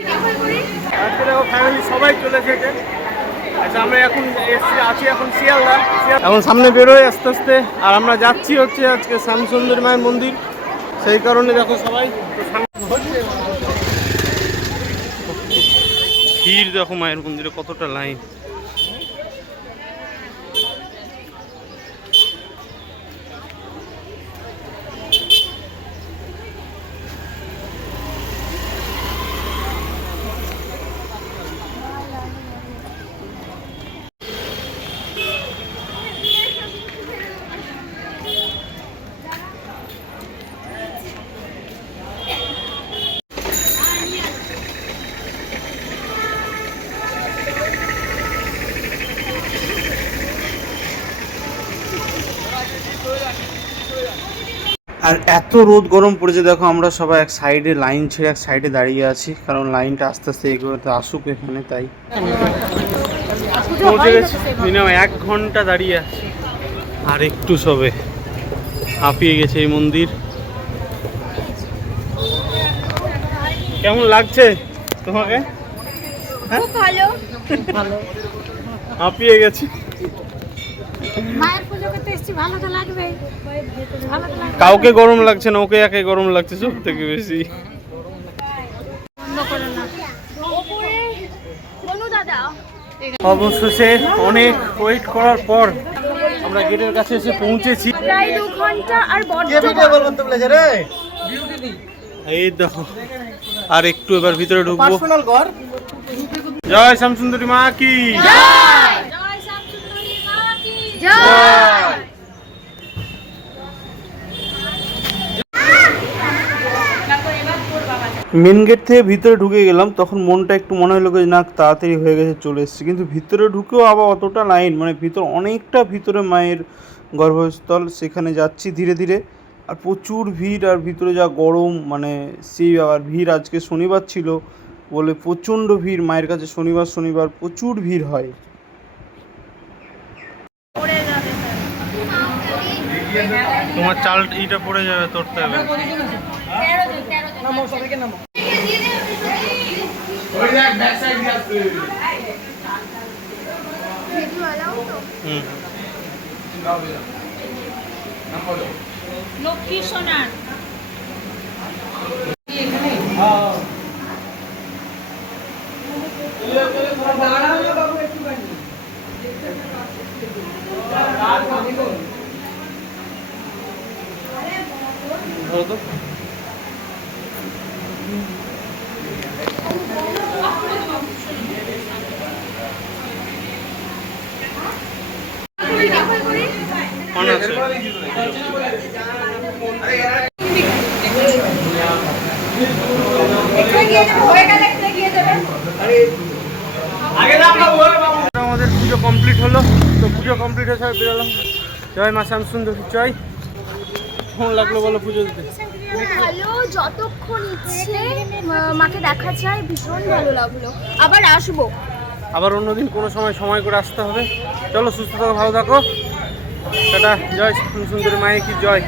আজকে দেখো ফ্যামিলি সবাই চলে এসেছে। আচ্ছা আমরা এখন আছি শিয়ালদা। এখন সামনে বেরোয় আস্তে আস্তে, আর আমরা যাচ্ছি হচ্ছে আজকে শ্যামসুন্দরী মায়ের মন্দির। সেই কারণে দেখো সবাই ভিড়, দেখো মায়ের মন্দিরে কতটা লাইন। আর এত রোদ গরম পড়েছে দেখো, আমরা সবাই এক সাইডে লাইন ছেড়ে এক সাইডে দাঁড়িয়ে আছি, কারণ লাইনটা আস্তে আস্তে এগোতে আসুক এখানে। তাই পৌঁছে গেছি, মিনিমাম 1 ঘন্টা দাঁড়িয়ে আছি, আর একটু সবে হাঁপিয়ে গেছে এই মন্দির। কেমন লাগছে তোমাকে? খুব ভালো, হাঁপিয়ে গেছি। মায়ের পুজো করতে এসেছি, ভালো তো লাগবে। কাউকে গরম লাগছে না, ওকে একে গরম লাগছে সব থেকে বেশি। অবশেষে অনেক ওয়েট করার পর আমরা গেটের কাছে এসে পৌঁছেছি। প্রায় 2 ঘন্টা। আর এই দেখো, আর একটু এবার ভিতরে ঢুকবো। জয় শ্যামসুন্দরী মা কি জয়, জয় শ্যামসুন্দরী মা কি জয়। মেন গেট থেকে ভিতরে ঢুকে গেলাম, তখন মনটা একটু মনে হলো যে না তাড়াতাড়ি হয়ে গেছে, চলে এসেছি। কিন্তু ভিতরে ঢুকেও আবার অতটা লাইন, মানে ভিতর অনেকটা ভিতরে মায়ের গর্ভস্থল, সেখানে যাচ্ছি ধীরে ধীরে। আর প্রচুর ভিড়, আর ভিতরে যা গরম, মানে সেই আবার ভিড়। আজকে শনিবার ছিল বলে প্রচণ্ড ভিড় মায়ের কাছে, শনিবার প্রচুর ভিড় হয়। তোমার চাল এইটা পড়ে যাবে, তোরতে হবে। লক্ষ্মী সোনার আমাদের পুজো কমপ্লিট হলো, তো পুজো কমপ্লিট হয়ে সবাই বেরোলাম। জয় মা শ্যামসুন্দরী জয়। কেমন লাগলো বলো পুজো দিতে? ভালো, যতক্ষণ ইচ্ছে মাকে দেখা যায়, ভীষণ ভালো লাগলো। আবার আসবো, আবার অন্যদিন কোনো সময় করে আসতে হবে। চলো, সুস্থ থাকো, ভালো থাকো, টাটা। জয় শ্যামসুন্দরী মায়ের কি জয়।